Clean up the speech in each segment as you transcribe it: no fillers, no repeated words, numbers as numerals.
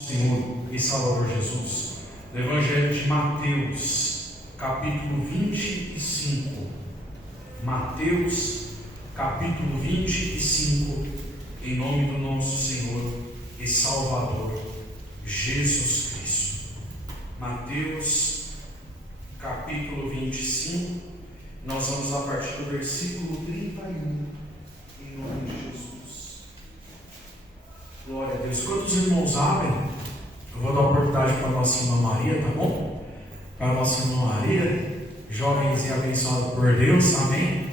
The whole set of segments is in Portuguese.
Senhor e Salvador Jesus, no Evangelho de Mateus, capítulo 25. Mateus, capítulo 25, em nome do nosso Senhor e Salvador Jesus Cristo. Mateus, capítulo 25, nós vamos a partir do versículo 31, em nome de Jesus. Glória a Deus. Quantos irmãos abrem? Eu vou dar oportunidade para a nossa irmã Maria, tá bom? Para a nossa irmã Maria, jovens e abençoados por Deus, amém?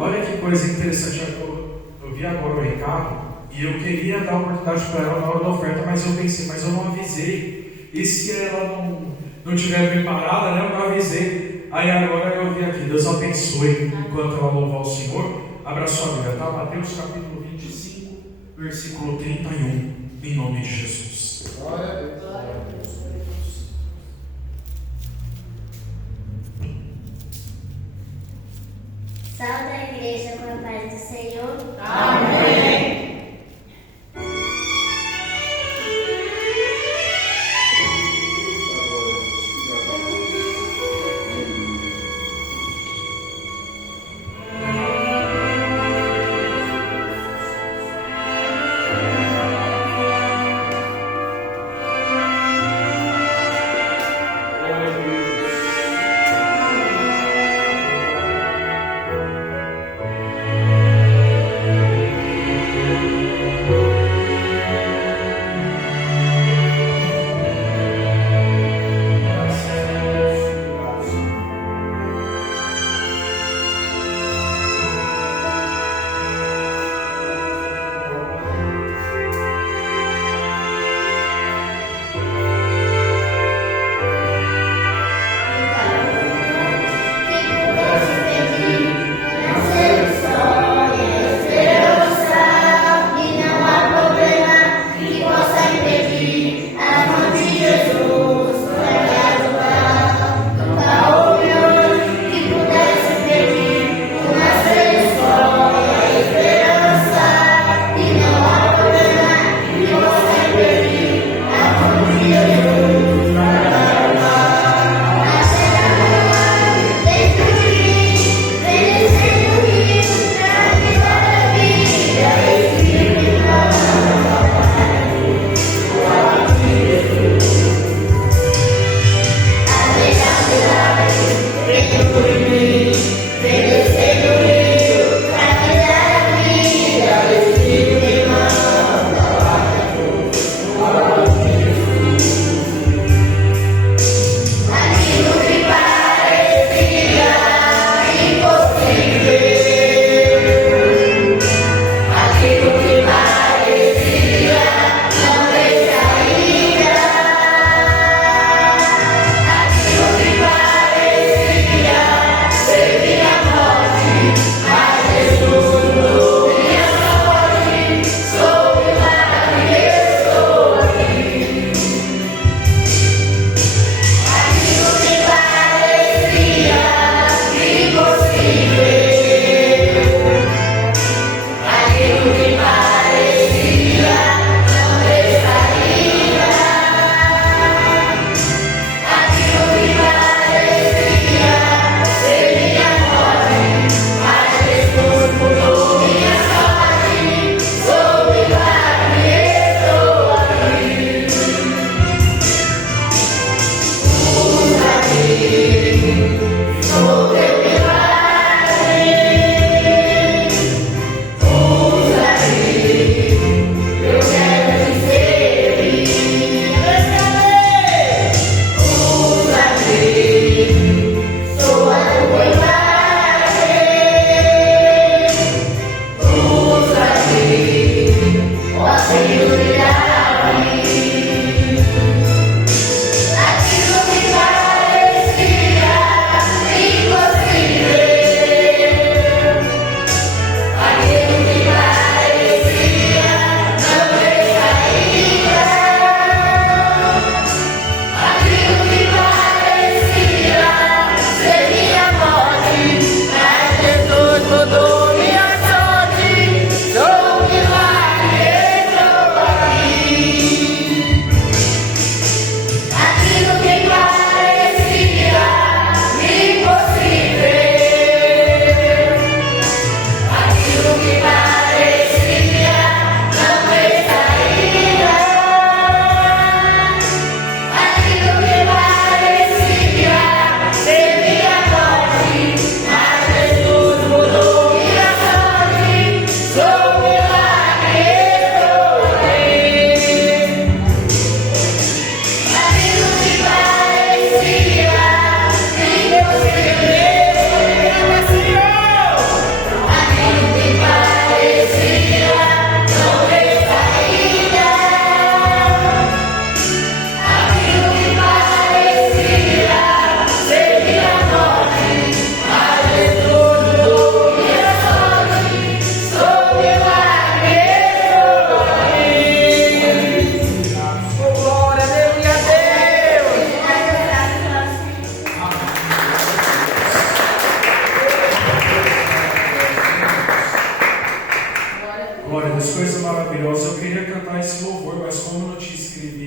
Olha que coisa interessante, eu vi agora o recado e eu queria dar oportunidade para ela na hora da oferta, mas eu pensei, mas eu não avisei. E se ela não estiver preparada, né, eu não avisei. Aí agora eu vi aqui, Deus abençoe enquanto ela louvar o Senhor. Abra sua Bíblia, tá? Mateus capítulo 25, versículo 31, em nome de Jesus. Glória a Deus. Salve a igreja com a paz do Senhor. Amém.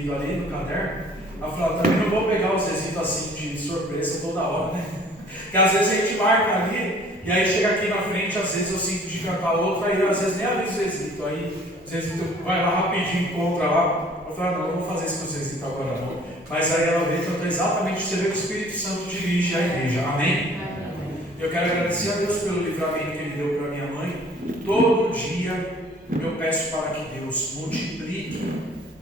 escrevido ali no caderno. Ela falou, também não vou pegar os êxitos assim de surpresa toda hora, né? Porque às vezes a gente marca ali, e aí chega aqui na frente, às vezes eu sinto de cantar outro, aí às vezes nem aviso o êxito, aí o êxito vai lá rapidinho, encontra lá. Eu falo, não vou fazer isso com os êxitos agora não. Mas aí ela vê que eu estou exatamente, você vê que o Espírito Santo dirige a igreja, amém? Eu quero agradecer a Deus pelo livramento que Ele deu para minha mãe. Todo dia eu peço para que Deus multiplique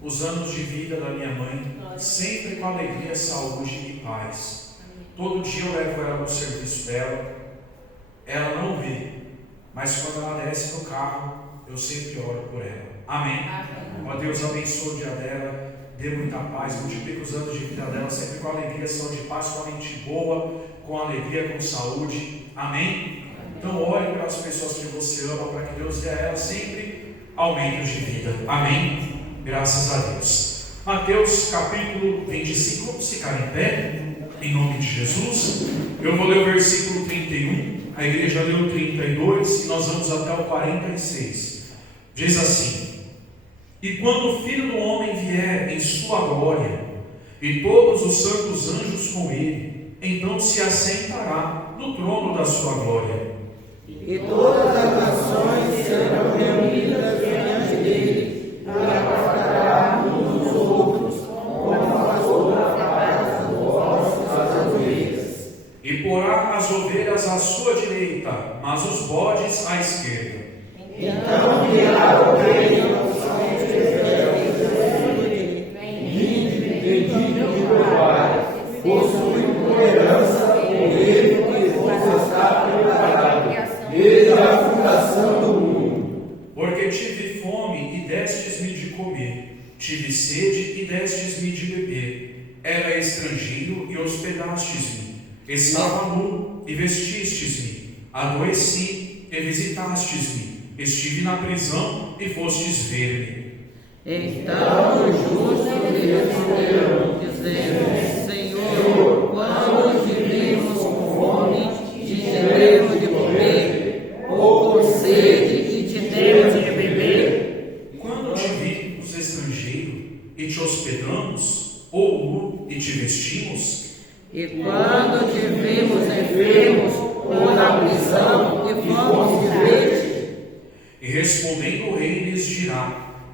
os anos de vida da minha mãe, sempre com alegria, saúde e paz. Todo dia eu levo ela no serviço dela, ela não vê, mas quando ela desce no carro, eu sempre oro por ela. Amém? Ó Deus, abençoe o dia dela, dê muita paz, multiplique os anos de vida dela, sempre com alegria, saúde e paz, com a mente boa, com alegria, com saúde. Amém? Então ore pelas pessoas que você ama, para que Deus dê a ela sempre aumentos de vida. Amém? Graças a Deus. Mateus capítulo 25, vamos ficar em pé, em nome de Jesus. Eu vou ler o versículo 31, a igreja leu o 32 e nós vamos até o 46. Diz assim: E quando o Filho do Homem vier em sua glória, e todos os santos anjos com ele, então se assentará no trono da sua glória. E todas as nações serão reunidas diante dele, para afastar uns dos outros, como afastou a casa dos ossos das ovelhas. E porá as ovelhas à sua direita, mas os bodes à esquerda. Então virá o rei aos céus dele, bendito meu Pai, possuindo por herança o reino que vos está preparado, desde a fundação do mundo. Porque tive fome e destes-me de comer, tive sede e destes-me de beber, era estrangeiro e hospedastes-me, estava nu e vestistes-me, adoeci e visitastes-me, estive na prisão e fostes ver-me. Então os justos lhe responderão, dizendo: Senhor, quando te vimos com fome, te demos de comer, ou com sede, e te demos de beber? Quando te vimos estrangeiro e te hospedamos, ou nu e te vestimos? E quando te vimos enfermos, ou na prisão, e fomos de ver-te? E respondendo o rei lhes dirá: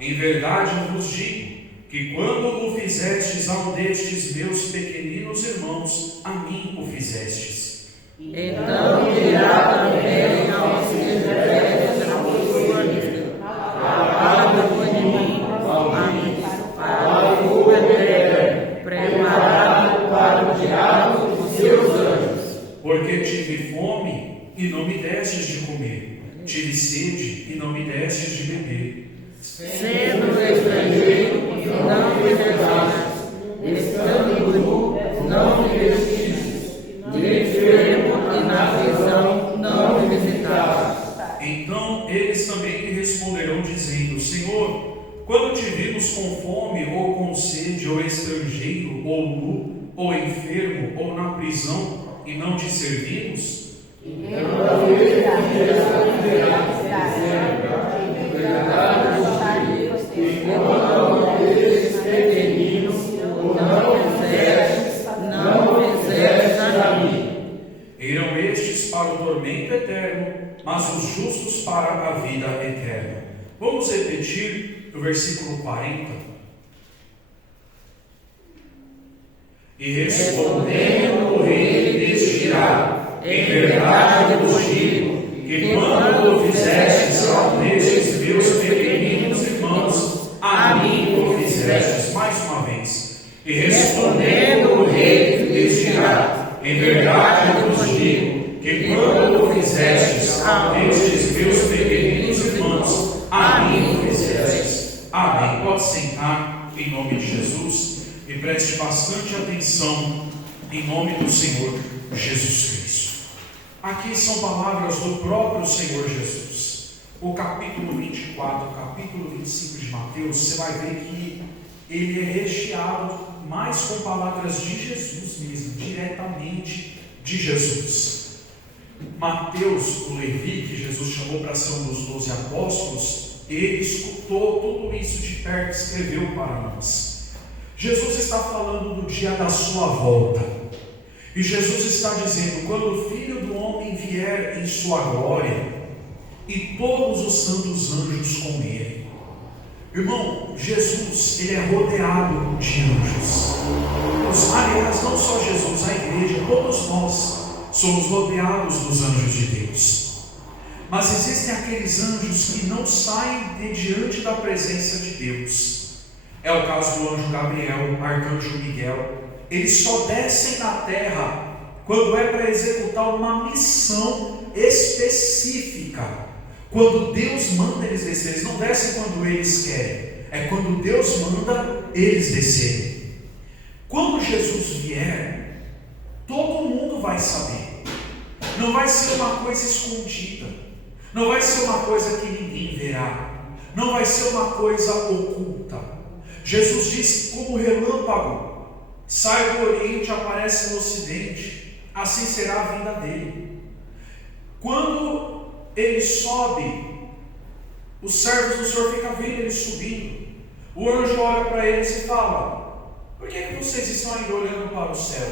Em verdade eu vos digo, que quando o fizestes a um destes meus pequeninos irmãos, a mim o fizestes. Então dirá também aos que estiverem na sua lista: Apartai-vos de mim, para o fogo eterno, preparado para o diabo e seus anjos. Porque tive fome e não me destes de comer, tive sede e não me destes de beber. Sendo estrangeiro, não me levaste, estando nu, não me vestistes, de enfermo e na prisão, não me visitaste. Então eles também lhe responderão, dizendo: Senhor, quando te vimos com fome, ou com sede, ou estrangeiro, ou nu, ou enfermo, ou na prisão, e não te servimos? Então ele e quando esses pequeninos não fizestes a mim. Irão estes para o tormento eterno, mas os justos para a vida eterna. Vamos repetir o versículo 40. E respondendo o rei lhes dirá: Em verdade vos digo, que quando o fizestes a um destes meus pequeninos irmãos, a mim o fizestes. Mais uma vez. E respondendo o rei lhes dirá: Em verdade vos digo, que quando o fizestes a um destes meus pequeninos irmãos, a mim o fizestes. Amém. Pode sentar em nome de Jesus e preste bastante atenção em nome do Senhor Jesus Cristo. Aqui são palavras do próprio Senhor Jesus. O capítulo 24, o capítulo 25 de Mateus, você vai ver que ele é recheado mais com palavras de Jesus mesmo, diretamente de Jesus. Mateus, o Levi, que Jesus chamou para ser um dos 12 apóstolos, ele escutou tudo isso de perto e escreveu para nós. Jesus está falando do dia da sua volta. E Jesus está dizendo: quando o Filho do Homem vier em sua glória, e todos os santos anjos com ele. Irmão, Jesus, ele é rodeado de anjos. Aliás, não só Jesus, a igreja, todos nós somos rodeados dos anjos de Deus. Mas existem aqueles anjos que não saem de diante da presença de Deus. É o caso do anjo Gabriel, arcanjo Miguel. Eles só descem na terra quando é para executar uma missão específica. Quando Deus manda eles descer, eles não descem quando eles querem, é quando Deus manda eles descerem. Quando Jesus vier, todo mundo vai saber. Não vai ser uma coisa escondida, não vai ser uma coisa que ninguém verá, não vai ser uma coisa oculta. Jesus disse: como relâmpago sai do oriente e aparece no ocidente, assim será a vinda dele. Quando ele sobe, os servos do Senhor ficam vendo ele subindo. O anjo olha para eles e fala: por que vocês estão ainda olhando para o céu?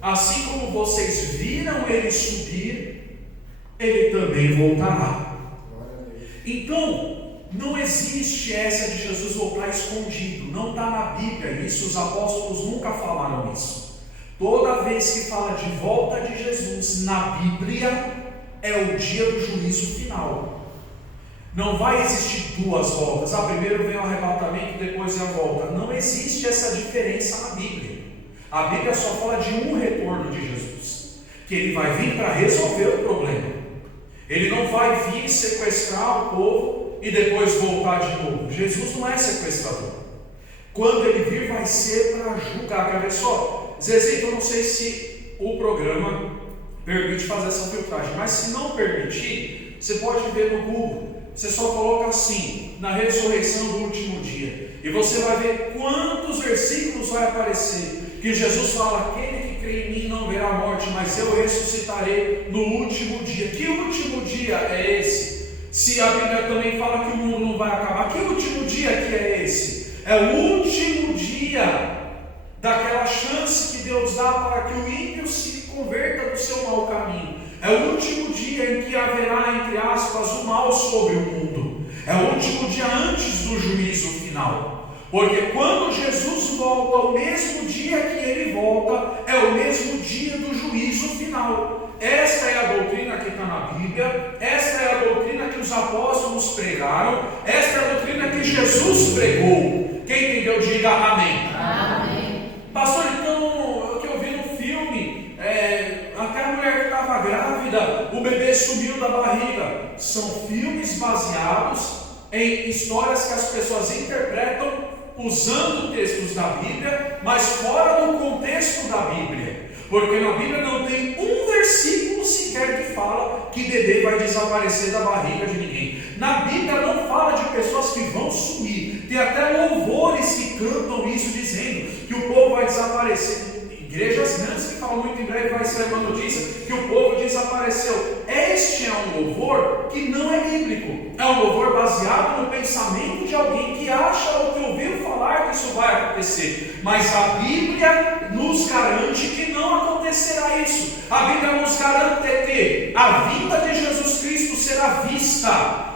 Assim como vocês viram ele subir, ele também voltará. Então, não existe essa de Jesus voltar escondido. Não está na Bíblia isso, os apóstolos nunca falaram isso. Toda vez que fala de volta de Jesus na Bíblia, é o dia do juízo final. Não vai existir duas voltas. Primeiro vem o arrebatamento, depois vem a volta. Não existe essa diferença na Bíblia. A Bíblia só fala de um retorno de Jesus, que ele vai vir para resolver o problema. Ele não vai vir sequestrar o povo e depois voltar de novo. Jesus não é sequestrador. Quando ele vir, vai ser para julgar. Quer ver só? Zezito, eu não sei se o programa permite fazer essa filtragem, mas se não permitir, você pode ver no Google. Você só coloca assim: na ressurreição do último dia, e você vai ver quantos versículos vai aparecer que Jesus fala: aquele que crê em mim não verá a morte, mas eu ressuscitarei no último dia. Que último dia é esse? Se a Bíblia também fala que o mundo não vai acabar, que último dia que é esse? É o último dia daquela chance que Deus dá para que o ímpio se converta do seu mau caminho. É o último dia em que haverá, entre aspas, o mal sobre o mundo. É o último dia antes do juízo final. Porque quando Jesus volta, o mesmo dia que ele volta, é o mesmo dia do juízo final. Esta é a doutrina que está na Bíblia, esta é a doutrina que os apóstolos pregaram, esta é a doutrina que Jesus pregou. Quem entendeu, diga amém. Amém. Pastor, então, o que eu vi no filme, até a mulher que estava grávida, o bebê sumiu da barriga. São filmes baseados em histórias que as pessoas interpretam usando textos da Bíblia, mas fora do contexto da Bíblia. Porque na Bíblia não tem um versículo sequer que fala que bebê vai desaparecer da barriga de ninguém. Na Bíblia não fala de pessoas que vão sumir. Tem até louvores que cantam isso, dizendo que o povo vai desaparecer. Igrejas grandes que falam muito em breve, vai ser uma notícia que o povo desapareceu. Este é um louvor que não é bíblico. É um louvor baseado no pensamento de alguém que acha ou que ouviu falar que isso vai acontecer. Mas a Bíblia nos garante que não acontecerá isso. A Bíblia nos garante que a vinda de Jesus Cristo será vista.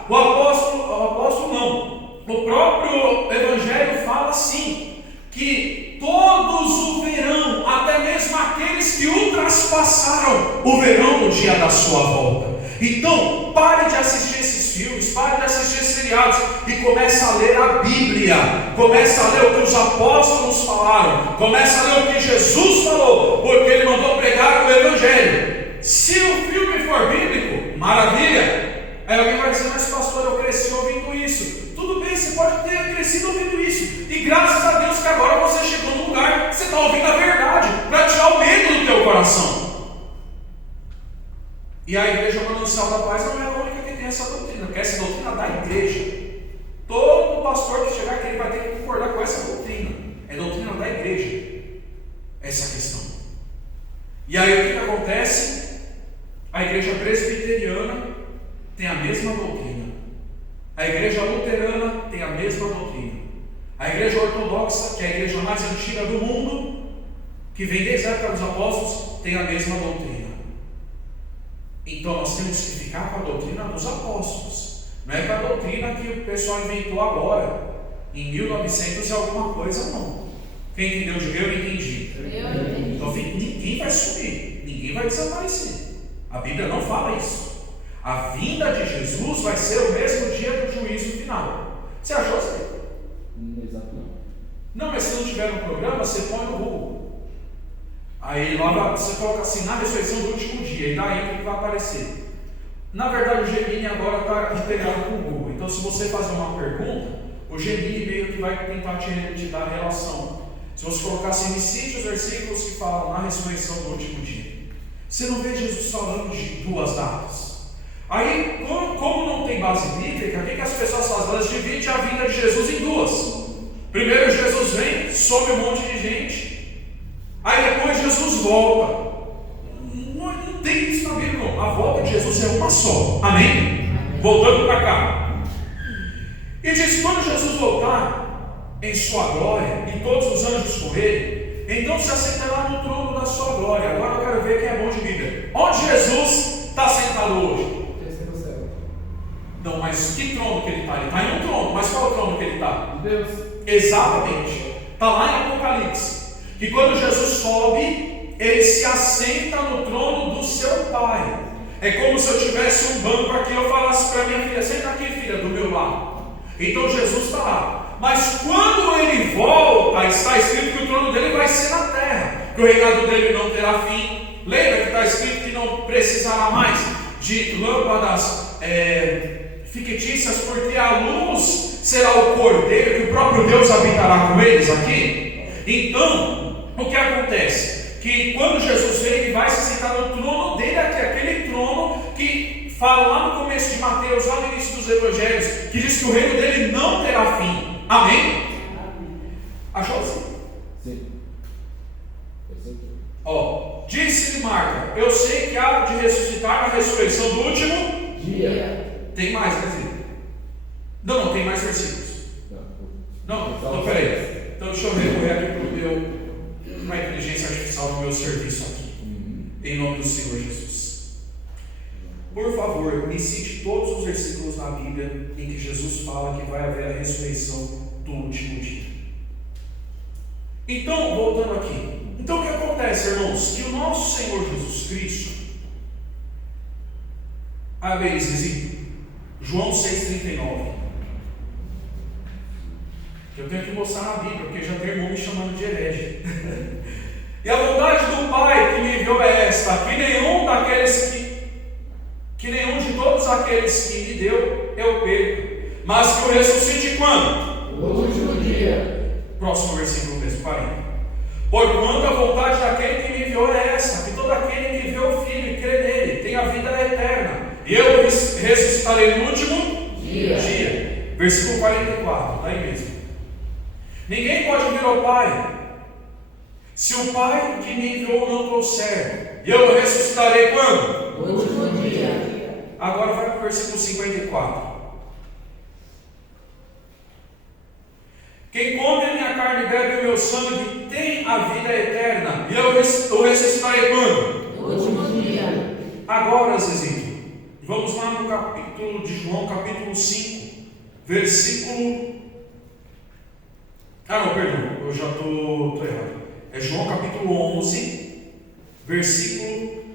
O apóstolo não. O próprio Evangelho fala assim, que todos o verão, até mesmo aqueles que o traspassaram, o verão no dia da sua volta. Então, pare de assistir esses filmes, pare de assistir esses seriados e comece a ler a Bíblia. Comece a ler o que os apóstolos falaram, comece a ler o que Jesus falou, porque ele mandou pregar o Evangelho. Se o filme for bíblico, maravilha. Aí alguém vai dizer: mas pastor, eu cresci ouvindo isso. Tudo bem, você pode ter crescido ouvindo isso, e graças a Deus que agora você chegou num lugar que você está ouvindo a verdade, para tirar o medo do teu coração. E a Igreja Manancial da Paz não é a única que tem essa doutrina, porque essa é a doutrina da igreja. Todo pastor que chegar aqui, ele vai ter que concordar com essa doutrina. É a doutrina da igreja, essa questão. E aí o que acontece? A Igreja Presbiteriana tem a mesma doutrina. A Igreja Luterana tem a mesma doutrina. A igreja ortodoxa, que é a igreja mais antiga do mundo, que vem desde a época dos apóstolos, tem a mesma doutrina. Então nós temos que ficar com a doutrina dos apóstolos. Não é com a doutrina que o pessoal inventou agora, em 1900 e alguma coisa, não. Quem entendeu de eu entendi. Então ninguém vai sumir, ninguém vai desaparecer. A Bíblia não fala isso. A vinda de Jesus vai ser o mesmo dia do juízo final. Você achou assim? Exato. Não, mas se não tiver no programa, você põe no Google. Aí lá você coloca assim, na ressurreição do último dia, e daí o que vai aparecer. Na verdade, o Gemini agora está integrado com o Google. Então, se você fazer uma pergunta, o Gemini meio que vai tentar te dar a relação. Se você colocar assim, me cite os versículos que falam na ressurreição do último dia, você não vê Jesus falando de duas datas. Aí, como não tem base bíblica, o que as pessoas fazem? Elas dividem a vinda de Jesus em duas. Primeiro Jesus vem, sobe um monte de gente. Aí depois Jesus volta. Não tem isso na Bíblia, não. A volta de Jesus é uma só. Amém? Voltando para cá. E diz que quando Jesus voltar em sua glória, e todos os anjos com ele, então se assentará no trono da sua glória. Agora eu quero ver quem é bom de Bíblia. Onde Jesus está sentado hoje? Terceiro céu. Não, mas que trono que ele está? Ele está em um trono, mas qual é o trono que ele está? Deus. Exatamente. Está lá em Apocalipse. Que quando Jesus sobe, ele se assenta no trono do seu Pai. É como se eu tivesse um banco aqui e eu falasse para minha filha, senta aqui, filha, do meu lado. Então Jesus está lá. Mas quando ele volta, está escrito que o trono dele vai ser na terra, que o reinado dele não terá fim. Lembra que está escrito que não precisará mais de lâmpadas fictícias, porque a luz será o Cordeiro, e o próprio Deus habitará com eles aqui. Então, o que acontece? Que quando Jesus vem, ele vai se sentar no trono dele aqui, aquele trono que fala lá no começo de Mateus, lá no início dos Evangelhos, que diz que o reino dele não terá fim. Amém? Achou assim? Sim. Disse-lhe Marta, eu sei que há de ressuscitar na ressurreição do último Dia. Tem mais, quer dizer? Não, tem mais versículos. Não, peraí. Então deixa eu recorrer aqui para o meu, uma inteligência artificial no meu serviço aqui. Em nome do Senhor Jesus. Por favor, me cite todos os versículos na Bíblia em que Jesus fala que vai haver a ressurreição do último dia. Então, voltando aqui. Então o que acontece, irmãos? Que o nosso Senhor Jesus Cristo, abre aí, Zezinho, João 6,39. Eu tenho que mostrar na Bíblia, porque já tem irmão me chamando de herege. E a vontade do Pai que me enviou é esta: que nenhum de todos aqueles que me deu eu perco, mas que eu ressuscite quando? No último dia. Próximo versículo mesmo, 40. Porquanto a vontade daquele que me enviou é essa: que todo aquele que vê o Filho e crê nele tem a vida eterna, e eu ressuscitarei no último dia. Versículo 44, daí mesmo. Ninguém pode vir ao Pai se o Pai que me enviou não trouxer, e eu ressuscitarei quando? No último dia. Agora vai para o versículo 54. Quem come a minha carne e bebe o meu sangue tem a vida eterna, e eu ressuscitarei quando? No último dia. Agora, Zezinho, vamos lá no capítulo de João, capítulo 5, versículo... não, perdão, eu já estou errado. É João capítulo 11, versículo...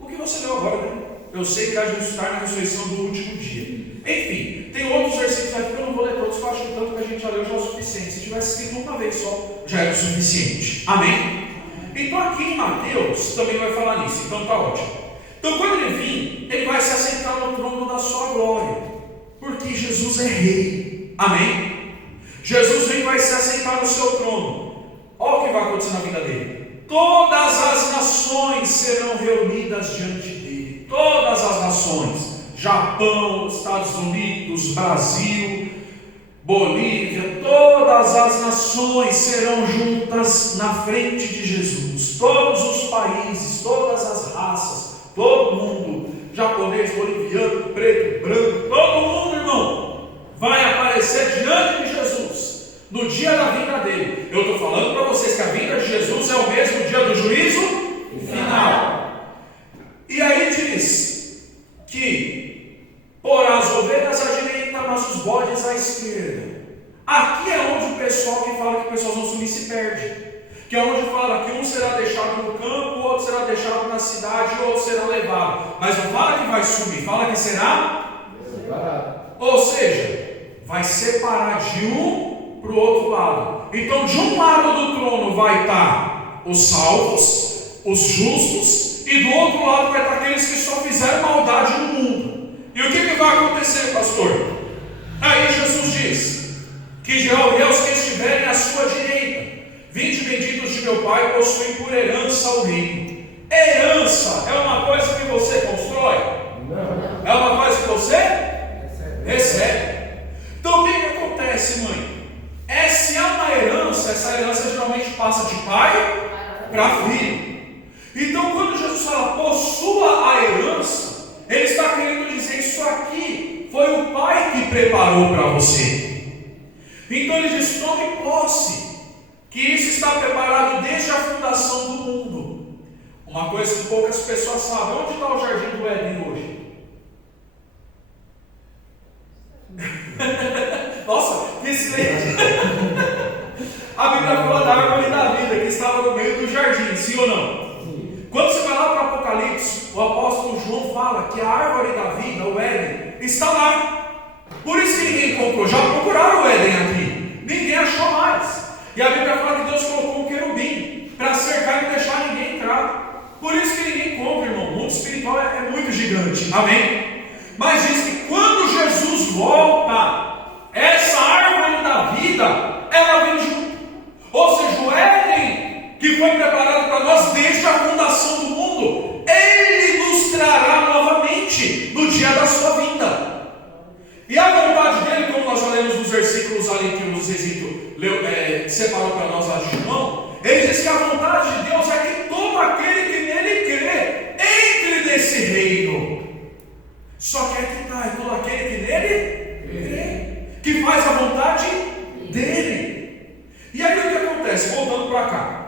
O que você leu agora, né? Eu sei que há de ressuscitar na ressurreição do último dia. Enfim, tem outros versículos aqui que eu não vou ler todos, porque eu acho que tanto que a gente já leu já é o suficiente. Se tivesse escrito uma vez só, já era o suficiente. Amém? Então aqui em Mateus também vai falar nisso, então está ótimo. Então quando ele vir, ele vai se assentar no trono da sua glória, porque Jesus é rei. Amém? Jesus vem e vai se assentar no seu trono. Olha o que vai acontecer na vida dele. Todas as nações serão reunidas diante dele. Todas as nações. Japão, Estados Unidos, Brasil, Bolívia, todas as nações serão juntas na frente de Jesus. Todos os países, todas as raças, todo mundo, japonês, boliviano, preto, branco, todo mundo, irmão, vai aparecer diante de Jesus. no dia da vinda dele. Eu estou falando para vocês que a vinda de Jesus é o mesmo dia do juízo final. E aí diz que porá as ovelhas à direita, mas os bodes à esquerda. Aqui é onde o pessoal que fala que pessoas vão sumir se perde. Que é onde fala que um será deixado no campo, o outro será deixado na cidade, o outro será levado. Mas não fala que vai sumir, fala que será separado. Ou seja, vai separar de um para o outro lado. Então, de um lado do trono vai estar os salvos, os justos, e do outro lado vai estar aqueles que só fizeram maldade no mundo. E o que vai acontecer, pastor? Aí Jesus diz que dirá os que estiverem à sua direita: vinde benditos de meu Pai, possuem por herança o reino. Herança é uma coisa que você constrói? Não. É uma coisa que você recebe. Então o que acontece, mãe? Se é uma herança, essa herança geralmente passa de pai para filho. Então quando Jesus fala possua a herança, ele está querendo dizer: isso aqui foi o Pai que preparou para você. Então ele diz: tome posse, que isso está preparado desde a fundação do mundo. Uma coisa que poucas pessoas sabem: onde está o jardim do Éden hoje? Nossa, que silêncio! A Bíblia fala da árvore da vida que estava no meio do jardim, sim ou não? Sim. Quando você vai lá para o Apocalipse, o apóstolo João fala que a árvore da vida, o Éden, está lá. Por isso que ninguém comprou. Já procuraram o Éden aqui, ninguém achou mais. E a Bíblia fala que Deus colocou um querubim para cercar e não deixar ninguém entrar. Por isso que ninguém compra, irmão. O mundo espiritual é muito gigante, amém? Mas diz que quando Jesus volta, essa árvore da vida, ela vem junto. Ou seja, o Éden que foi preparado para nós desde a fundação do mundo, ele nos trará novamente no dia da sua vinda. E a vontade dele, como nós já lemos nos versículos ali que o Zezito separou para nós lá de João, ele diz que a vontade de Deus é que todo aquele que nele crê entre nesse reino. Só que aqui está, é todo aquele que nele crê, que faz a vontade dele. E aí o que acontece? Voltando para cá.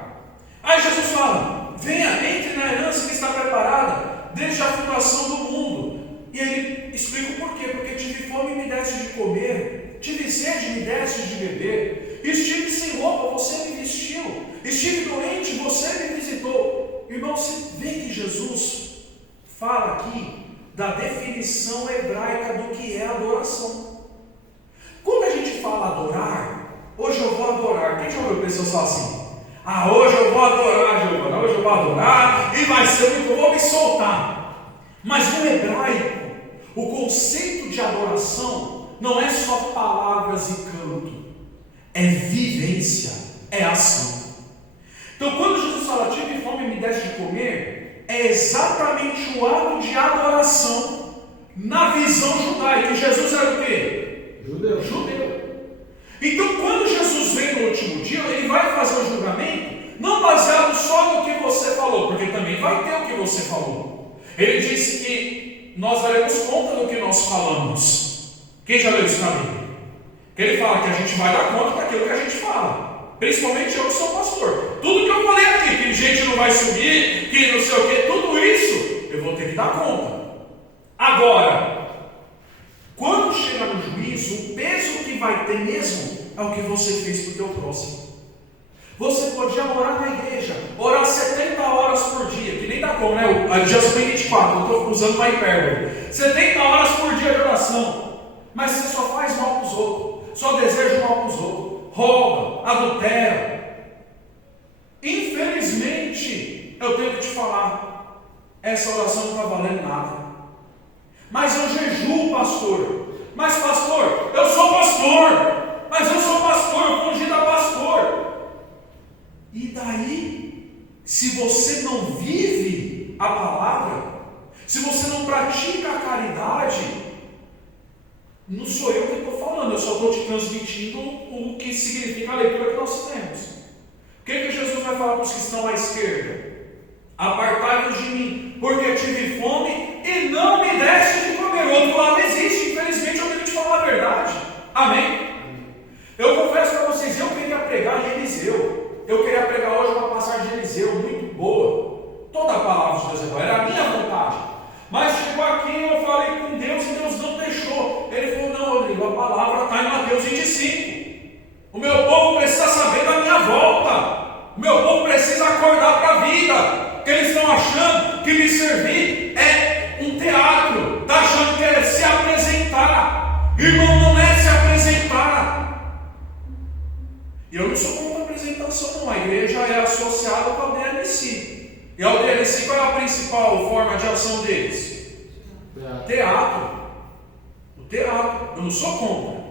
Aí Jesus fala: venha, entre na herança que está preparada desde a fundação do mundo. E ele explica o porquê: porque tive fome e me deste de comer, tive sede e me deste de beber, estive sem roupa, você me vestiu, estive doente, você me visitou. Irmão, você vê que Jesus fala aqui da definição hebraica do que é adoração. Quando a gente fala adorar, hoje eu vou adorar, quem já ouviu pessoas falar assim: ah, hoje eu vou adorar, Giovana, hoje eu vou adorar e vai ser muito, eu vou me soltar. Mas no hebraico, o conceito de adoração não é só palavras e canto, é vivência, é ação. Então quando Jesus fala: tive fome e me deste de comer, é exatamente o ato de adoração na visão judaica. E Jesus era o quê? Judeu. Então quando Jesus vem no último dia, ele vai fazer o julgamento não baseado só no que você falou, porque também vai ter o que você falou. Ele disse que nós daremos conta do que nós falamos. Quem já leu isso na Bíblia? Que ele fala que a gente vai dar conta daquilo que a gente fala. Principalmente eu que sou pastor. Tudo que eu falei aqui, que gente não vai subir, que não sei o que, tudo isso eu vou ter que dar conta. Agora, quando chega no juízo, o peso que vai ter mesmo é o que você fez para o teu próximo. Você podia orar na igreja, orar 70 horas por dia, que nem dá como, né? O dia tem 24, eu estou usando uma hipérbole. 70 horas por dia de oração, mas você só faz mal para os outros, só deseja mal para os outros, rouba, adultera. Infelizmente, eu tenho que te falar, essa oração não está valendo nada. Mas eu jejuo, pastor. Mas pastor, eu sou pastor. Mas eu sou pastor, eu fui ungido a pastor. E daí, se você não vive a palavra, se você não pratica a caridade, não sou eu que estou falando, eu só estou te transmitindo o que significa a leitura que nós temos. O que Jesus vai falar para os que estão à esquerda? Apartai-vos de mim, porque tive fome e não me deste de comer. O outro lado existe, infelizmente eu tenho que te falar a verdade. Amém? Eu confesso para vocês, eu queria pregar em Eliseu. Eu queria pregar hoje uma passagem de Eliseu muito boa. Toda a palavra de Deus é boa, era a minha vontade. Mas chegou aqui, eu falei com Deus e Deus não deixou. Ele falou: não, Rodrigo, a palavra está em Mateus 25. O meu povo precisa saber da minha volta. O meu povo precisa acordar para a vida. Porque eles estão achando que me servir é um teatro. Está achando que é se apresentar. Irmão, não é se apresentar. E eu não sou contra a apresentação, não. A igreja é associada com a DNC. E a DNC, qual é a principal forma de ação deles? Teatro. O teatro. Eu não sou contra.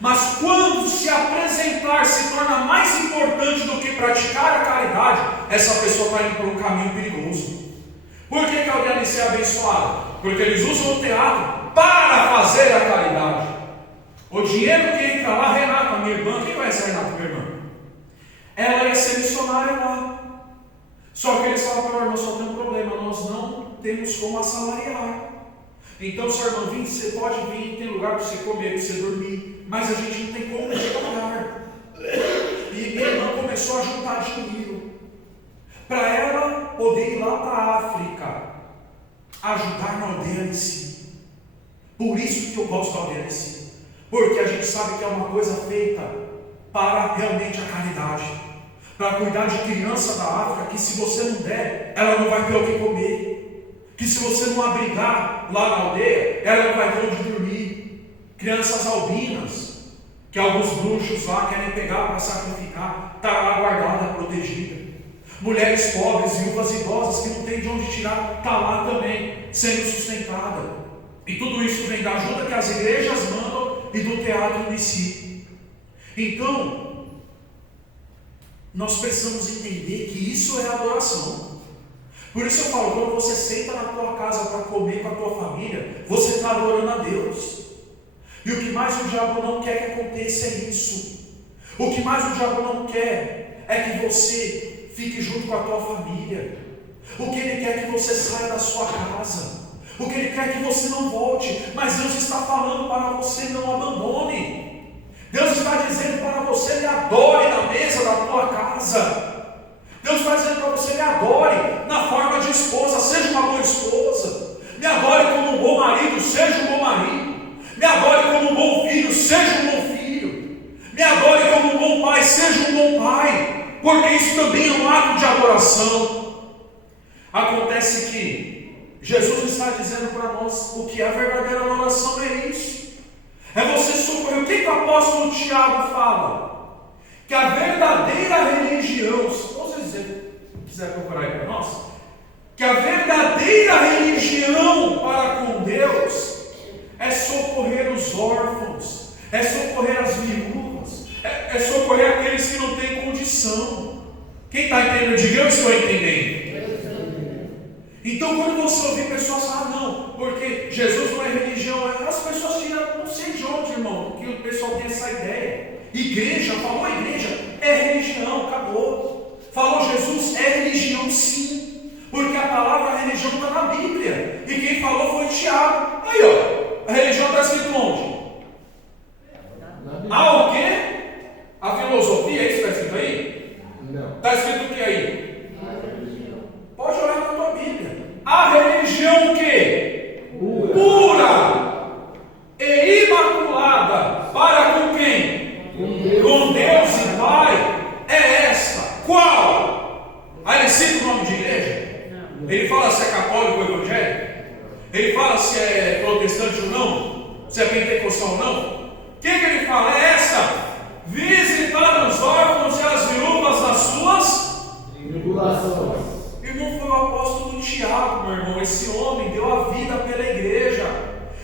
Mas quando se apresentar se torna mais importante do que praticar a caridade, essa pessoa está indo por um caminho perigoso. Por que a DNC é abençoada? Porque eles usam o teatro para fazer a caridade. O dinheiro que entra lá, Renata, minha irmã, quem conhece a Renata, minha irmã? Ela ia ser missionária lá. Só que eles falam para o irmão: só tem um problema, nós não temos como assalariar. Então, seu irmão, você pode vir, tem lugar para você comer, para você dormir, mas a gente não tem como te pagar. E minha irmã começou a juntar dinheiro para ela poder ir lá para a África, ajudar na aldeia de si. Por isso que eu gosto da aldeia de si, porque a gente sabe que é uma coisa feita para realmente a caridade, para cuidar de criança da África, que se você não der, ela não vai ter o que comer. Que se você não abrigar lá na aldeia, ela não vai ter onde dormir. Crianças albinas, que alguns bruxos lá querem pegar para sacrificar, está lá guardada, protegida. Mulheres pobres, viúvas idosas que não têm de onde tirar, está lá também, sendo sustentada. E tudo isso vem da ajuda que as igrejas mandam e do teatro em si. Então, nós precisamos entender que isso é adoração. Por isso eu falo, quando você senta na tua casa para comer com a tua família, você está adorando a Deus. E o que mais o diabo não quer que aconteça é isso. O que mais o diabo não quer é que você fique junto com a tua família. O que ele quer é que você saia da sua casa. O que ele quer é que você não volte. Mas Deus está falando para você: não abandone. Deus está dizendo para você: me adore na mesa da tua casa. Deus está dizendo para você: me adore na forma de esposa, seja uma boa esposa. Me adore como um bom marido, seja um bom marido. Me adore como um bom filho, seja um bom filho. Me adore como um bom pai, seja um bom pai. Porque isso também é um ato de adoração. Acontece que Jesus está dizendo para nós o que é a verdadeira adoração é isso. É você socorrer. O que o apóstolo Tiago fala? Que a verdadeira religião, se você quiser procurar aí para nós, que a verdadeira religião para com Deus é socorrer os órfãos, é socorrer as viúvas, é socorrer aqueles que não têm condição. Quem está entendendo? Diga: eu estou entendendo. Então, quando você ouvir pessoas falar: não, porque Jesus não é religião, as pessoas tiram, não sei de onde, irmão, que o pessoal tem essa ideia. Igreja, falou igreja, é religião, acabou. Falou Jesus, é religião sim, porque a palavra religião está na Bíblia, e quem falou foi Tiago. Aí ó, a religião está escrito onde? O quê? A filosofia, é isso que está escrito aí? Não. Está escrito o que aí? Pode olhar na tua Bíblia. A religião o quê? Pura e imaculada para com quem? Com Deus e Pai é esta. Qual? Aí ele cita o nome de igreja? Não. Ele fala se é católico ou evangélico? Ele fala se é protestante ou não? Se é pentecostal ou não? O que ele fala? É esta: visitar os órfãos e as viúvas nas suas tribulações. Irmão, foi o apóstolo Tiago, meu irmão. Esse homem deu a vida pela igreja.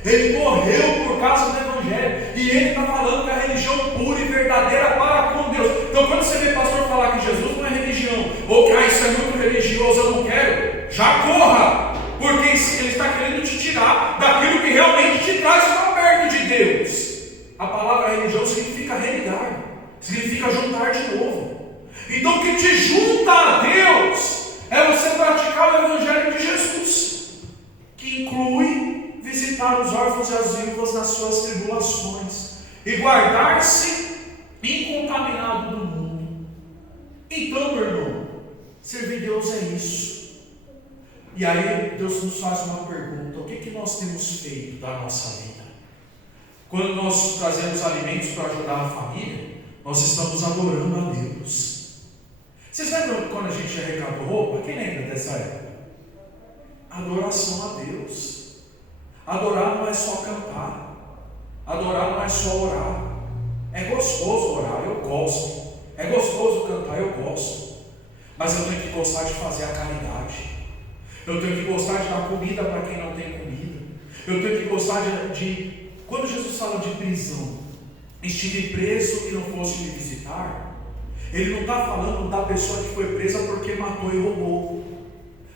Ele morreu por causa do evangelho. E ele está falando que a religião pura e verdadeira para com Deus. Então, quando você vê pastor falar que Jesus não é religião, ou que isso é muito religioso, eu não quero, já corra, porque ele está querendo te tirar daquilo que realmente te traz para perto de Deus. A palavra religião significa religar, significa juntar de novo. Então, o que te junta a Deus é você praticar o evangelho de Jesus, que inclui visitar os órfãos e as viúvas nas suas tribulações e guardar-se em Então, meu irmão, servir Deus é isso. E aí Deus nos faz uma pergunta: o que nós temos feito da nossa vida? Quando nós trazemos alimentos para ajudar a família, nós estamos adorando a Deus. Vocês lembram quando a gente arrecadou roupa? Quem lembra dessa época? Adoração a Deus. Adorar não é só cantar. Adorar não é só orar. É gostoso orar, eu gosto. É gostoso cantar, eu gosto. Mas eu tenho que gostar de fazer a caridade. Eu tenho que gostar de dar comida para quem não tem comida. Eu tenho que gostar de... Quando Jesus fala de prisão, estive preso e não fosse me visitar, Ele não está falando da pessoa que foi presa porque matou e roubou.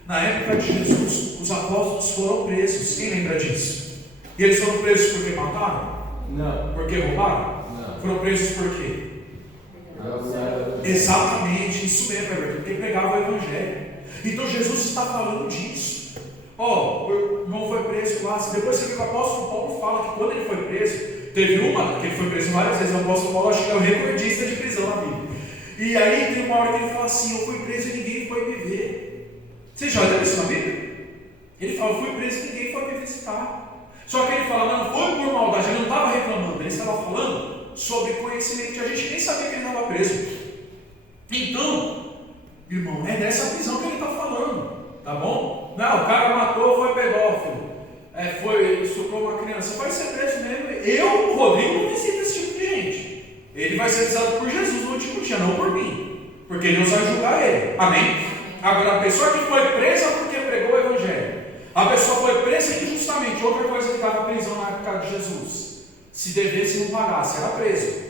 Na época de Jesus, os apóstolos foram presos. Quem lembra disso? E eles foram presos porque mataram? Não. Porque roubaram? Não. Foram presos por quê? Exatamente, isso mesmo, porque pegava o Evangelho. Então Jesus está falando disso. O irmão foi preso lá. Depois você vê que o apóstolo Paulo fala que quando ele foi preso, teve uma, que ele foi preso várias vezes. O apóstolo Paulo acho que é o recordista de prisão na Bíblia. E aí tem uma hora que ele fala assim: eu fui preso e ninguém foi me ver. Você já leu isso na Bíblia? Ele fala: eu fui preso e ninguém foi me visitar. Só que ele fala: não foi por maldade, ele não estava reclamando, ele estava falando sobre conhecimento que a gente nem sabia que ele estava preso. Então, irmão, é dessa prisão que ele está falando, tá bom? Não, o cara matou, foi pedófilo, foi estuprou uma criança, vai ser preso mesmo. O Rodrigo, não visita esse tipo de gente. Ele vai ser visitado por Jesus no último dia, não por mim, porque Deus vai julgar ele, amém? Agora, a pessoa que foi presa porque pregou o Evangelho, a pessoa foi presa injustamente. Outra coisa que estava prisão na época de Jesus: se devesse não pagasse, era preso.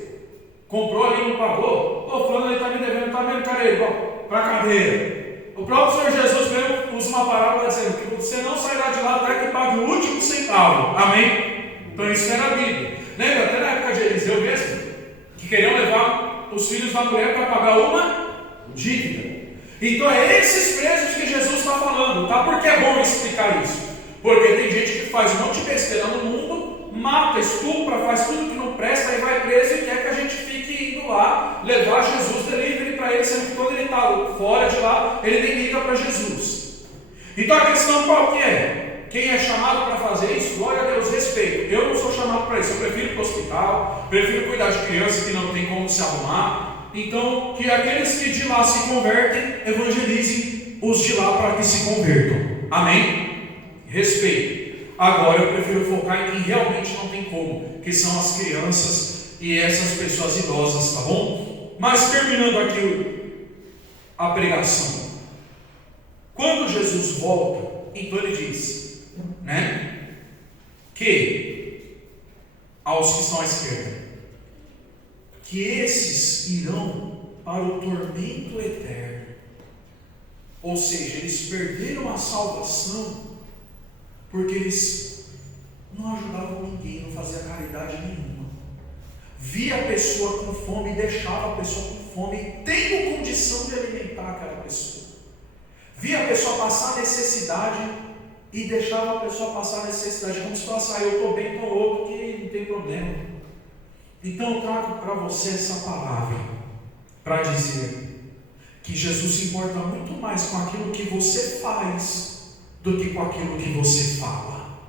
Comprou ali e não pagou, fulano ele está me devendo, está mesmo, cara, para a cadeia. O próprio Senhor Jesus mesmo usa uma parábola dizendo que você não sairá de lá até que pague o último centavo, amém? Então isso era a Bíblia. Lembra até na época de Eliseu mesmo, que queriam levar os filhos da mulher para pagar uma dívida. Então é esses presos que Jesus está falando, tá? Porque é bom explicar isso, porque tem gente que faz um monte de besteira no mundo, mata, estupra, faz tudo que não presta e vai preso e quer que a gente fique indo lá levar Jesus delivery para ele, sendo que quando ele está fora de lá, ele nem liga para Jesus. Então a questão qual que é? Quem é chamado para fazer isso, glória a Deus, respeito. Eu não sou chamado para isso, eu prefiro ir para o hospital, prefiro cuidar de crianças que não tem como se arrumar. Então, que aqueles que de lá se convertem, evangelizem os de lá para que se convertam, amém? Respeito. Agora eu prefiro focar em quem realmente não tem como, que são as crianças e essas pessoas idosas, tá bom? Mas terminando aqui a pregação, quando Jesus volta, então ele diz, né, que aos que estão à esquerda, que esses irão para o tormento eterno. Ou seja, eles perderam a salvação porque eles não ajudavam ninguém, não faziam caridade nenhuma. Via a pessoa com fome e deixava a pessoa com fome, tendo condição de alimentar aquela pessoa. Via a pessoa passar necessidade e deixava a pessoa passar necessidade, como se falasse: eu estou bem, estou louco, que não tem problema. Então eu trago para você essa palavra para dizer que Jesus se importa muito mais com aquilo que você faz do que com aquilo que você fala.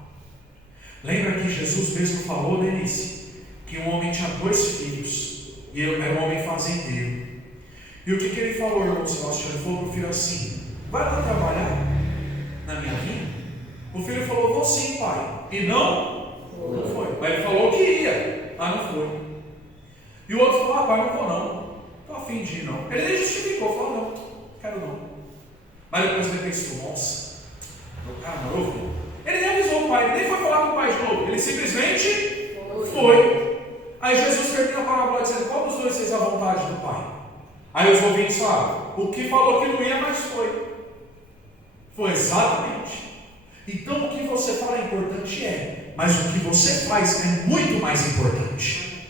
Lembra que Jesus mesmo falou, Denise, que um homem tinha 2 filhos e ele era um homem fazendeiro. E o que ele falou, irmão Sebastião? Ele falou para o filho assim: vai lá trabalhar na minha vinha? O filho falou: vou sim, pai. E não foi. Mas ele falou que ia. Não foi. E o outro falou: pai, não vou não, estou a fim de ir não. Ele nem justificou, falou: não, quero não. Mas depois ele pensou: nossa, meu cara novo. Ele nem avisou o pai, ele nem foi falar com o pai de novo, ele simplesmente foi. Aí Jesus termina a parábola dizendo: qual dos dois fez a vontade do pai? Aí os ouvintes falaram: o que falou que não ia, mas foi. Foi exatamente. Então o que você fala é importante, mas o que você faz é muito mais importante.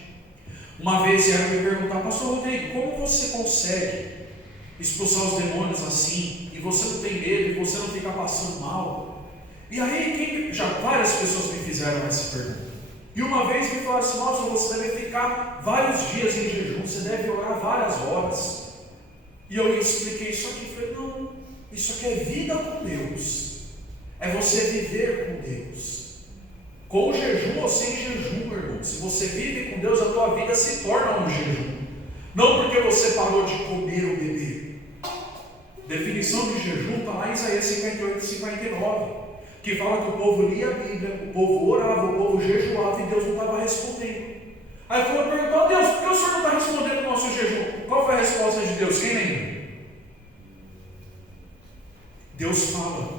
Uma vez vieram me perguntar: pastor Rodrigo, como você consegue expulsar os demônios assim, e você não tem medo, e você não fica passando mal? E aí várias pessoas me fizeram essa pergunta. E uma vez me falaram assim: nossa, você deve ficar vários dias em jejum, você deve orar várias horas. E eu expliquei isso aqui, falei, não, isso aqui é vida com Deus, é você viver com Deus, com jejum ou sem jejum, meu irmão. Se você vive com Deus, a tua vida se torna um jejum, não porque você parou de comer ou beber. Definição de jejum está lá em Isaías 58 e 59, que fala que o povo lia a Bíblia, o povo orava, o povo jejuava e Deus não estava respondendo. Aí foi perguntou: Deus, por que o Senhor não está respondendo o nosso jejum? Qual foi a resposta de Deus? Quem lembra? Deus fala: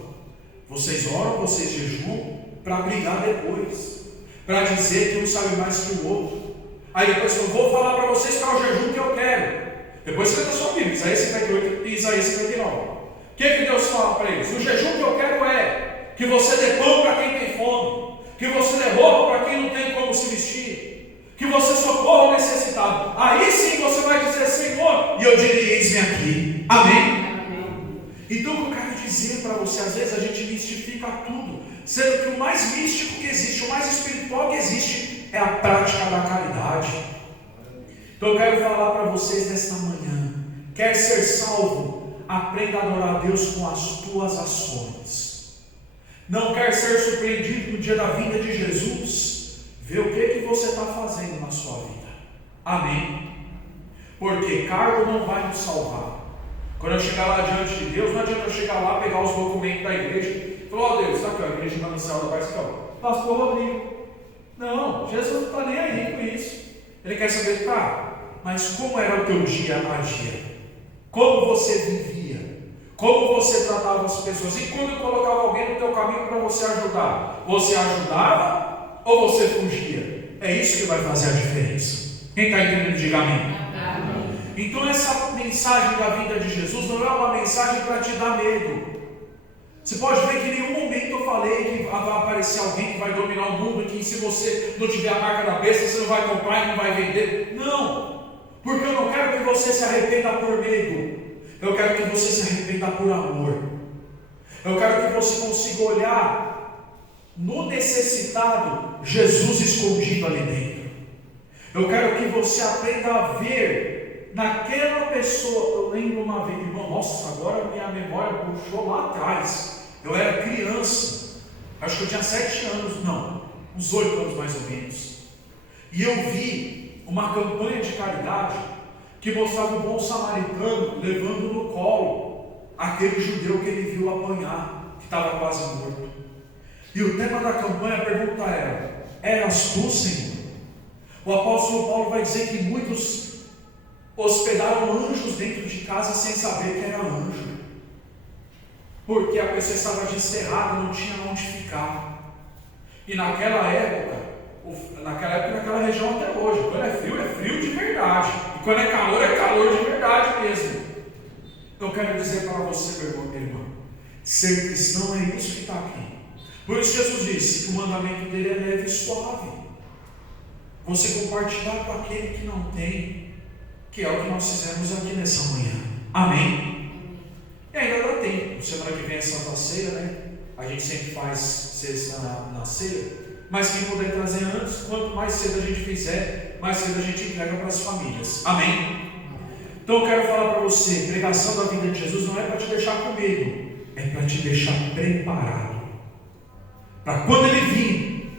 vocês oram, vocês jejuam para brigar depois, para dizer que um sabe mais que o outro. Aí depois eu vou falar para vocês qual é o jejum que eu quero. Depois você lê a sua Bíblia, Isaías 58 e Isaías 59. O que Deus fala para eles? O jejum que eu quero é que você dê pão para quem tem fome, que você dê roupa para quem não tem como se vestir, que você socorra o necessitado. Aí sim você vai dizer: Senhor, e eu direi: eis-me aqui. Amém? Então o que eu quero dizer para você, às vezes a gente mistifica tudo, sendo que o mais místico que existe, o mais espiritual que existe, é a prática da caridade. Então eu quero falar para vocês nesta manhã: quer ser salvo? Aprenda a adorar a Deus com as tuas ações. Não quer ser surpreendido no dia da vinda de Jesus? Vê o que você está fazendo na sua vida. Amém? Porque cargo não vai nos salvar. Quando eu chegar lá diante de Deus, não adianta eu chegar lá, pegar os documentos da igreja e falar: ó Deus, está aqui, a igreja manancial da paz, pastor Rodrigo. Não, Jesus não está nem aí com isso. Ele quer saber: tá, mas como era o teu dia a dia? Como você vivia? Como você tratava as pessoas? E quando eu colocava alguém no teu caminho para você ajudar, você ajudava ou você fugia? É isso que vai fazer a diferença. Quem está entendendo, diga amém. Então essa mensagem da vida de Jesus não é uma mensagem para te dar medo. Você pode ver que em nenhum momento eu falei que vai aparecer alguém que vai dominar o mundo, que se você não tiver a marca da besta, você não vai comprar e não vai vender. Não, porque eu não quero que você se arrependa por medo. Eu quero que você se arrependa por amor. Eu quero que você consiga olhar no necessitado Jesus escondido ali dentro. Eu quero que você aprenda a ver naquela pessoa. Eu lembro uma vez, irmão, nossa, agora minha memória puxou lá atrás. Eu era criança, acho que eu tinha 7 anos, não, uns 8 anos mais ou menos. E eu vi uma campanha de caridade que mostrava o bom samaritano levando no colo aquele judeu que ele viu apanhar, que estava quase morto. E o tema da campanha, a pergunta era: eras tu, Senhor? O apóstolo Paulo vai dizer que muitos hospedaram anjos dentro de casa sem saber que era anjo, porque a pessoa estava desterrada, não tinha onde ficar. E naquela época, naquela região até hoje, quando é frio de verdade, e quando é calor de verdade mesmo. Eu quero dizer para você, meu irmão, minha irmã, ser cristão é isso que está aqui. Por isso Jesus disse que o mandamento dele é leve e suave. Você compartilhar com aquele que não tem, que é o que nós fizemos aqui nessa manhã. Amém? E ainda dá tempo. Semana que vem é Santa Ceia, né? A gente sempre faz sexta na ceia. Mas quem puder trazer antes, quanto mais cedo a gente fizer, mais cedo a gente entrega para as famílias. Amém? Então eu quero falar para você: pregação da vida de Jesus não é para te deixar com medo, é para te deixar preparado, para quando ele vir,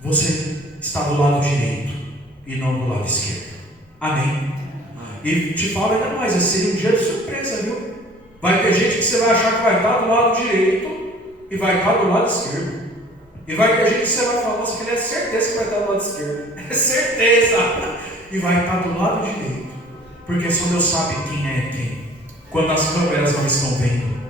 você está do lado direito e não do lado esquerdo. Amém? E te falo ainda mais: seria um dia de surpresa, viu? Vai ter gente que você vai achar que vai estar do lado direito e vai estar do lado esquerdo. E vai ter gente que você vai falar: nossa, que ele é certeza que vai estar do lado esquerdo. É certeza! E vai estar do lado direito, porque só Deus sabe quem é quem. Quando as câmeras não estão vendo,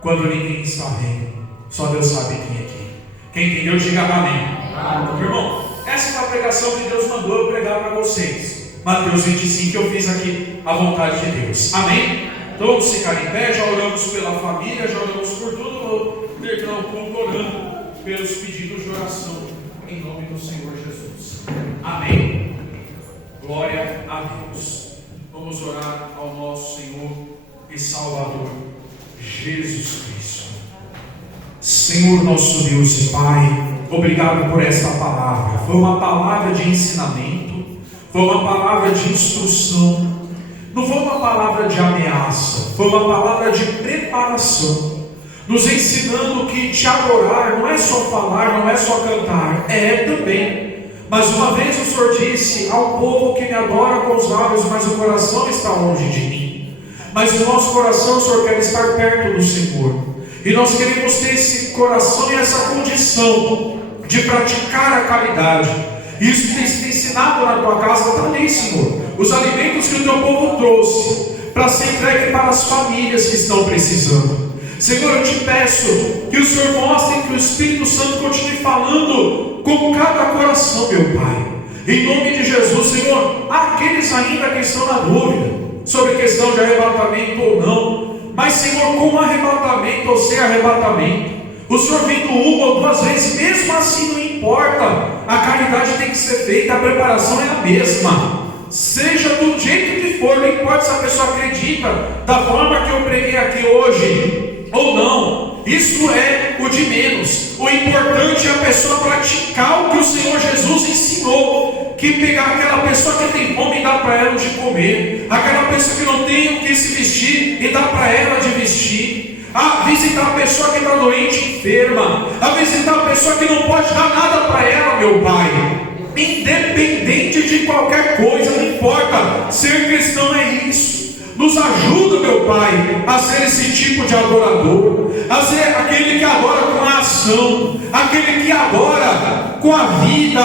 quando ninguém está vendo, só Deus sabe quem é quem. Quem entendeu, diga amém. Amém. Irmão, essa é uma pregação que Deus mandou eu pregar para vocês. Mateus 25, eu fiz aqui a vontade de Deus. Amém? Então vamos ficar em pé, já oramos pela família, já oramos por tudo. Vou terminar o culto orando pelos pedidos de oração, em nome do Senhor Jesus. Amém? Glória a Deus. Vamos orar ao nosso Senhor e Salvador Jesus Cristo. Senhor nosso Deus e Pai, obrigado por esta palavra. Foi uma palavra de ensinamento, foi uma palavra de instrução, não foi uma palavra de ameaça, foi uma palavra de preparação, nos ensinando que te adorar não é só falar, não é só cantar, é também. Mas uma vez o Senhor disse ao povo que me adora com os lábios, mas o coração está longe de mim. Mas o nosso coração, o Senhor quer estar perto do Senhor. E nós queremos ter esse coração e essa condição de praticar a caridade. Isso tem sido ensinado na tua casa, está ali, Senhor. Os alimentos que o teu povo trouxe para ser entregue para as famílias que estão precisando. Senhor, eu te peço que o Senhor mostre, que o Espírito Santo continue falando com cada coração, meu Pai. Em nome de Jesus, Senhor, há aqueles ainda que estão na dúvida sobre questão de arrebatamento ou não. Mas, Senhor, com arrebatamento ou sem arrebatamento, o Senhor vindo uma ou duas vezes, mesmo assim não importa. A caridade tem que ser feita, a preparação é a mesma. Seja do jeito que for, não importa se a pessoa acredita da forma que eu preguei aqui hoje ou não, isso é o de menos. O importante é a pessoa praticar o que o Senhor Jesus ensinou, que pegar aquela pessoa que tem fome e dar para ela de comer, aquela pessoa que não tem o que se vestir e dar para ela de vestir, a visitar a pessoa que está doente, enferma, a visitar a pessoa que não pode dar nada para ela, meu Pai. Independente de qualquer coisa, não importa, ser cristão é isso. Nos ajuda, meu Pai, a ser esse tipo de adorador, a ser aquele que adora com a ação, aquele que adora com a vida,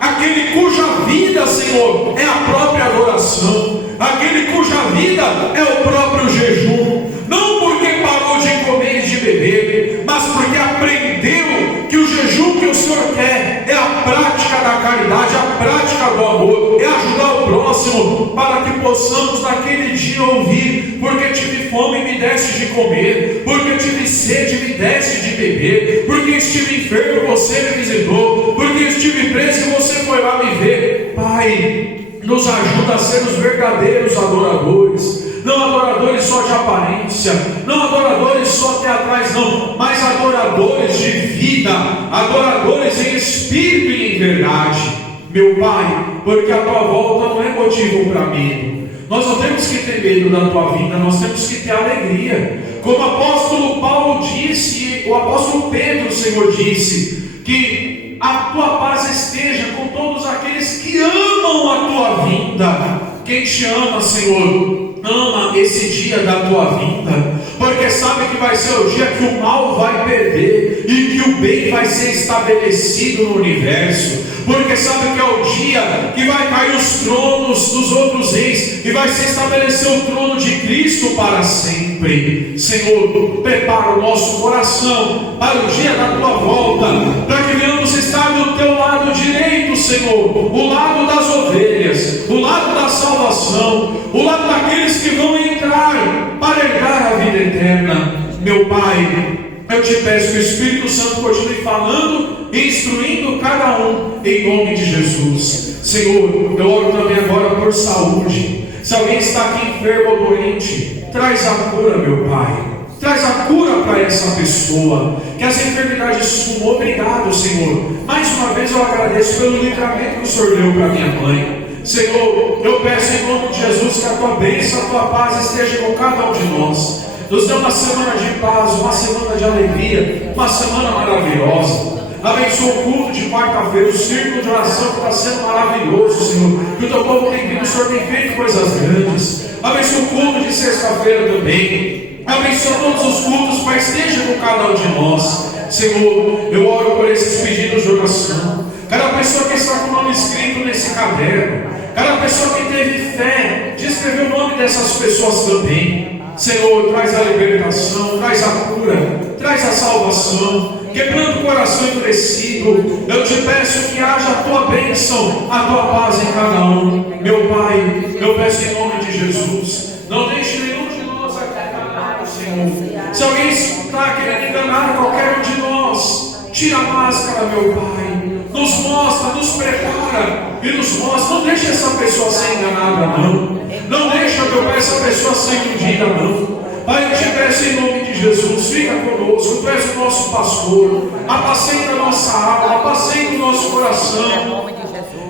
aquele cuja vida, Senhor, é a própria adoração, aquele cuja vida é o próprio jejum, não porque parou de comer e de beber, mas porque aprendeu que o jejum que o Senhor quer é a prática da caridade, a prática do amor, é ajudar o próximo, para que possamos naquele dia ouvir: porque tive fome e me deste de comer, porque tive sede e me deste de beber, porque estive enfermo e você me visitou, porque estive preso e você foi lá me ver. Pai, nos ajuda a ser os verdadeiros adoradores, não adoradores só de aparência, não adoradores só teatrais não, mas adoradores de vida, adoradores em espírito e em verdade, meu Pai, porque a tua volta não é motivo para medo. Nós não temos que ter medo da tua vinda, nós temos que ter alegria. Como o apóstolo Paulo disse, o apóstolo Pedro, o Senhor disse, que a tua paz esteja com todos aqueles que amam a tua vinda. Quem te ama, Senhor, ama esse dia da tua vinda, porque sabe que vai ser o dia que o mal vai perder e que o bem vai ser estabelecido no universo, porque sabe que é o dia que vai cair os tronos dos outros reis e vai se estabelecer o trono de Cristo para sempre. Senhor, prepara o nosso coração para o dia da tua volta, para que venhamos estar do teu lado direito, Senhor, o lado das ovelhas, o lado da salvação, o lado daqueles que vão entrar para herdar a vida eterna. Meu Pai, eu te peço que o Espírito Santo continue falando e instruindo cada um, em nome de Jesus. Senhor, eu oro também agora por saúde. Se alguém está aqui enfermo ou doente, traz a cura, meu Pai. Traz a cura para essa pessoa, que essa enfermidade sumam. Obrigado, Senhor. Mais uma vez eu agradeço pelo livramento que o Senhor deu para minha mãe. Senhor, eu peço em nome de Jesus que a tua bênção, a tua paz esteja com cada um de nós. Nos dê uma semana de paz, uma semana de alegria, uma semana maravilhosa. Abençoa o culto de quarta-feira, o círculo de oração que está sendo maravilhoso, Senhor. Que o teu povo tem vindo, o Senhor tem feito coisas grandes. Abençoa o culto de sexta-feira também. Abençoa todos os cultos, Pai, esteja com cada um de nós. Senhor, eu oro por esses pedidos de oração. Cada pessoa que está com o nome escrito nesse caderno, cada pessoa que teve fé de escrever o nome dessas pessoas também. Senhor, traz a libertação, traz a cura, traz a salvação, quebrando o coração endurecido. Eu te peço que haja a tua bênção, a tua paz em cada um. Meu Pai, eu peço em nome de Jesus, não deixe nenhum de nós aqui enganado, Senhor. Se alguém está querendo enganar qualquer um de nós, tira a máscara, meu Pai. Nos mostra, nos prepara e nos mostra. Não deixa essa pessoa ser enganada, não. Não deixa, meu Pai, essa pessoa ser iludida, não. Pai, eu te peço em nome de Jesus, fica conosco. Tu és o nosso pastor. Apacenta a nossa alma, apacenta o nosso coração.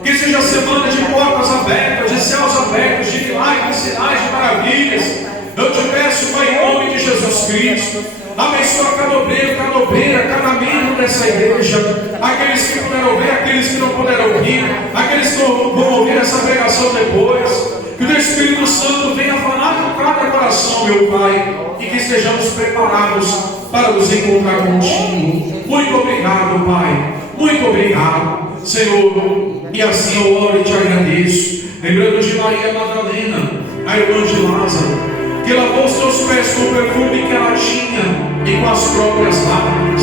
Que seja semana de portas abertas, de céus abertos, de milagres de sinais e maravilhas. Eu te peço, Pai, em nome de Jesus Cristo, abençoa cada obreiro, cada obreira, cada membro dessa igreja, aqueles que puderam ver, aqueles que não puderam ouvir, aqueles que vão ouvir essa pregação depois. Que o teu Espírito Santo venha falar com cada coração, meu Pai, e que estejamos preparados para nos encontrar contigo. Muito obrigado, Pai, muito obrigado, Senhor. E assim eu oro e te agradeço, lembrando de Maria Madalena, a irmã de Lázaro, que lavou os teus pés com o perfume que ela tinha e com as próprias lágrimas,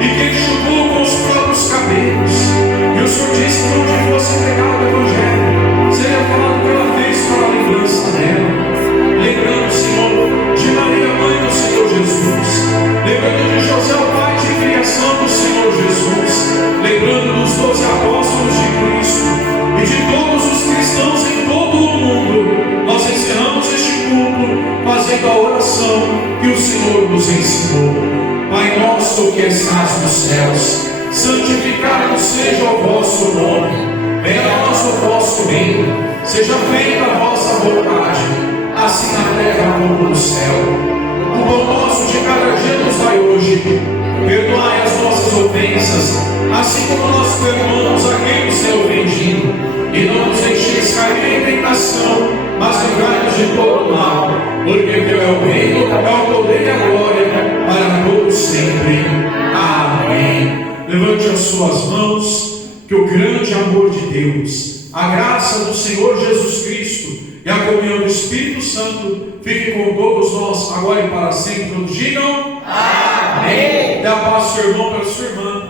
e que enxugou com os próprios cabelos. E o Senhor disse que onde fosse pregado o Evangelho, seria falado que ela fez para a lembrança dela. Lembrando, Senhor, de Maria, mãe do Senhor Jesus, lembrando de José, o pai de criação do Senhor Jesus, lembrando dos 12 apóstolos de Cristo e de todos os cristãos em todo o mundo. Nós encerramos este culto fazendo a oração que o Senhor nos ensinou. Pai nosso que estás nos céus, santificado seja o vosso nome. Venha a nós o vosso reino. Seja feita a vossa vontade, assim na terra como no céu. O pão nosso de cada dia nos dai hoje. Perdoai as nossas ofensas, assim como nós perdoamos a quem nos tem ofendido. E não nos deixeis cair em tentação, mas livrai-nos de todo mal, porque teu é o reino, é o poder e a glória, para todos sempre. Amém. Levante as suas mãos, que o grande amor de Deus, a graça do Senhor Jesus Cristo e a comunhão do Espírito Santo fique com todos nós, agora e para sempre. Todos digam amém. Dê a paz ao seu irmão, para a sua irmã.